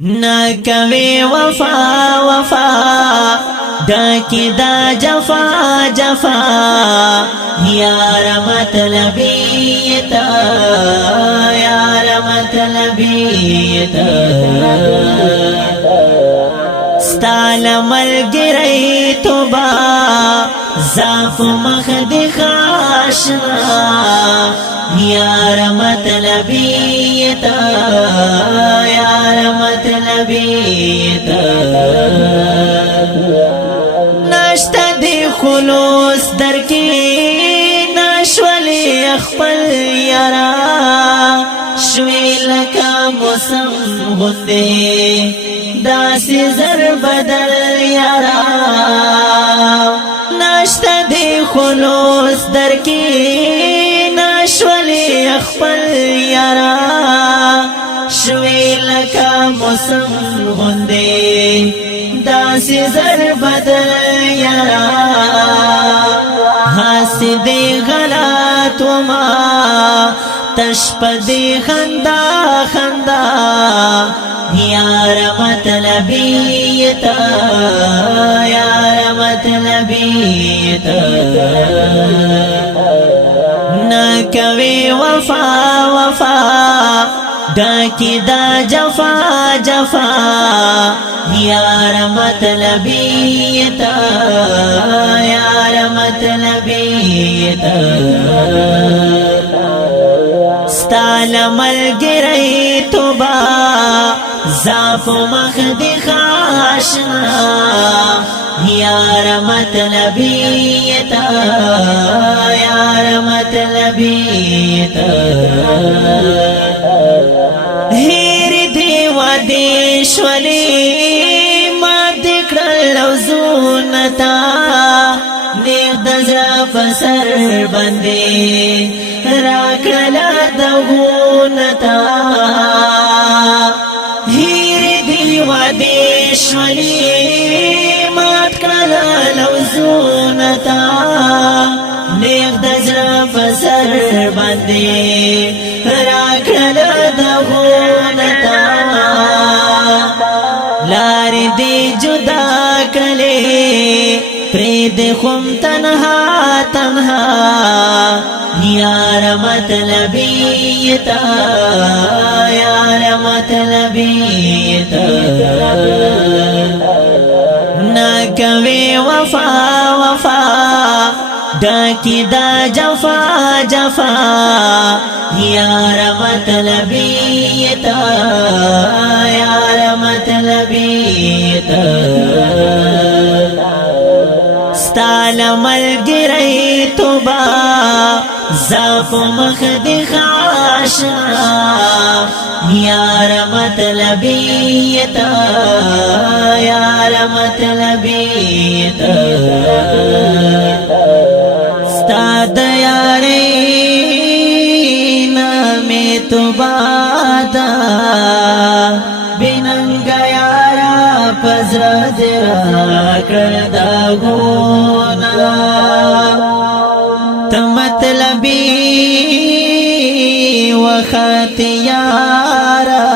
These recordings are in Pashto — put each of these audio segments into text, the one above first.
نکوي وفا وفا ډاکی دا جفا جفا یار مطلبی تا یار مطلبی تا ستال ملګری توبا زاف مخ دی خاشنا یار مطلبی تا یار مطلبی تا نشتا دی خلوص در کی نشولی اخپل یارا شوی لکا موسم غندی داسی زر بدل یارا نشتا دی خلوص در کی نشولی اخپل یارا شوی لکا موسم غندی داسی زر بدل یارا حاسی دی غلط وما تشپ دی خندا خندا یار مطلبی تا یار مطلبی تا نکوي وفا وفا ډاکی دا جفا جفا یار مطلبی تا یار مطلبی تا ستال ملګری توبا زاف مخ دی خاشنا یار مطلبی تا یار مطلبی تا هیر دی ودی شولی ما دکڑل لوزونتا نیغ دزا پسر بندی راکڑل دغونتا هیر دی ودی شولی ما دکڑل لوزونتا نیغ دزا پسر بندی راکڑل دغونتا لاری دی جدا کلی پرید خم تنہا تنہا یار مطلبی تا یار مطلبی تا نکوي وفا وفا ډاکی دا جفا جفا یار مطلبی تا یار مطلبی تا ستال ملګری توبا زاف مخ دی خاشنا یار مطلبی تا یار مطلبی تا ستاد یاری نامی توبا دا بیننگ یارا پزر درا کردا گونا تمطلبی وخط یارا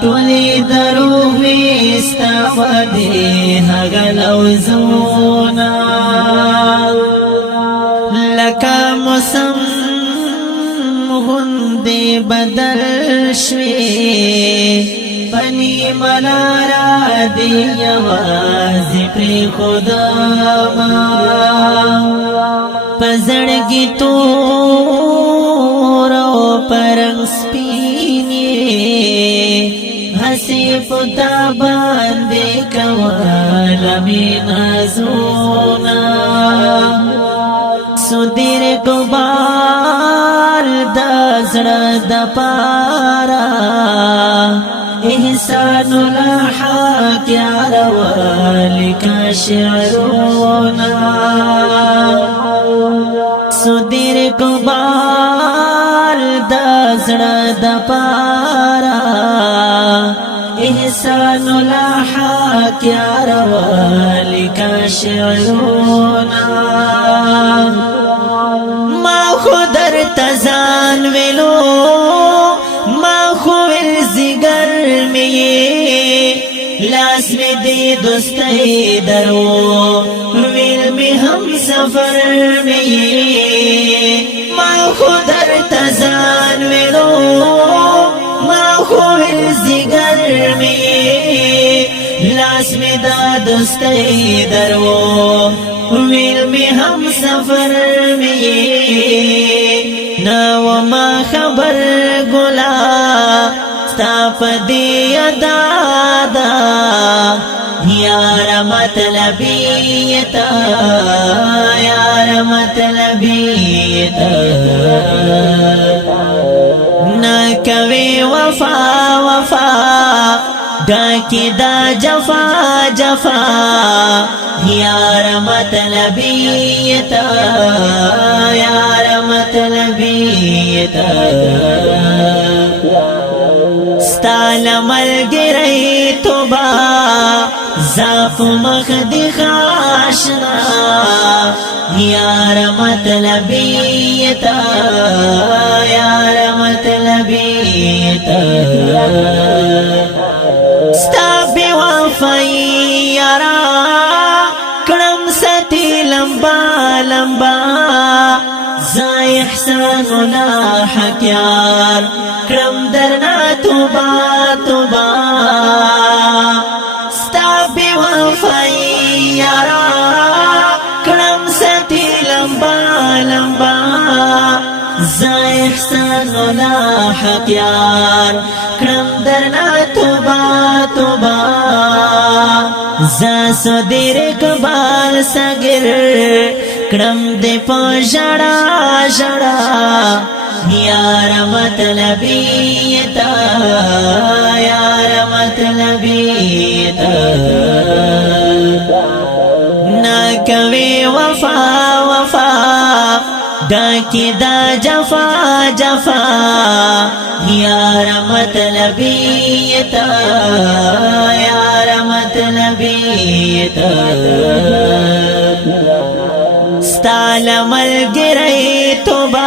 تولی دروغی استفادی حغل اوزونا لکا موسم غندی بدل شوی بنی منارا دی یوازی پری خدا پزړګي تور او پرنګ سپینې هسي پتا باندې کواله مینا زونا سودیر ګبار د زړه د پارا احسان الحق یا روالک شعرنا سودیر کبار دزړه د پارا احسان الحق یا روالک شعرنا ما خودر تزان ویلو ما خو زیګر لاس میں دی دوستی درو ویل میں ہم سفر میں ما خودر تزان ویلو ما خویل زگر میں لاس میں دا دوستی درو ویل میں ہم سفر میں نا وما خبر گلا ستا پدی دادا یار مطلبیتا یار مطلبیتا نا کوي وفا وفا ڈاکی دا جفا جفا یار مطلبیتا یار مطلبیتا ستال ملگری توبا زاف مخدی خاشنا یار مطلبیتا یار مطلبیتا ستا بے وفائی یارا کرم ستی لمبا لمبا زای احساننا حق یار کرم درنا توبا توبا ستا بے وفائی یارا کرم ستی لمبا لمبا زای احساننا حق یار کرم درنا توبا توبا زاسو دیر کبال سگر کرم دے پا جڑا جڑا یار مطلبیتا یار مطلبیتا نا کوي وفا وفا ڈاکی دا جفا جفا یار مطلبیتا یار مطلبیتا ستال ملگری توبا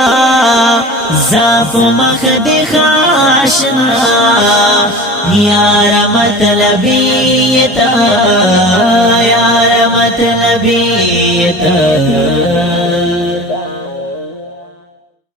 زاف مخدی خاشنا یار مطلبیتا یار مطلبیتا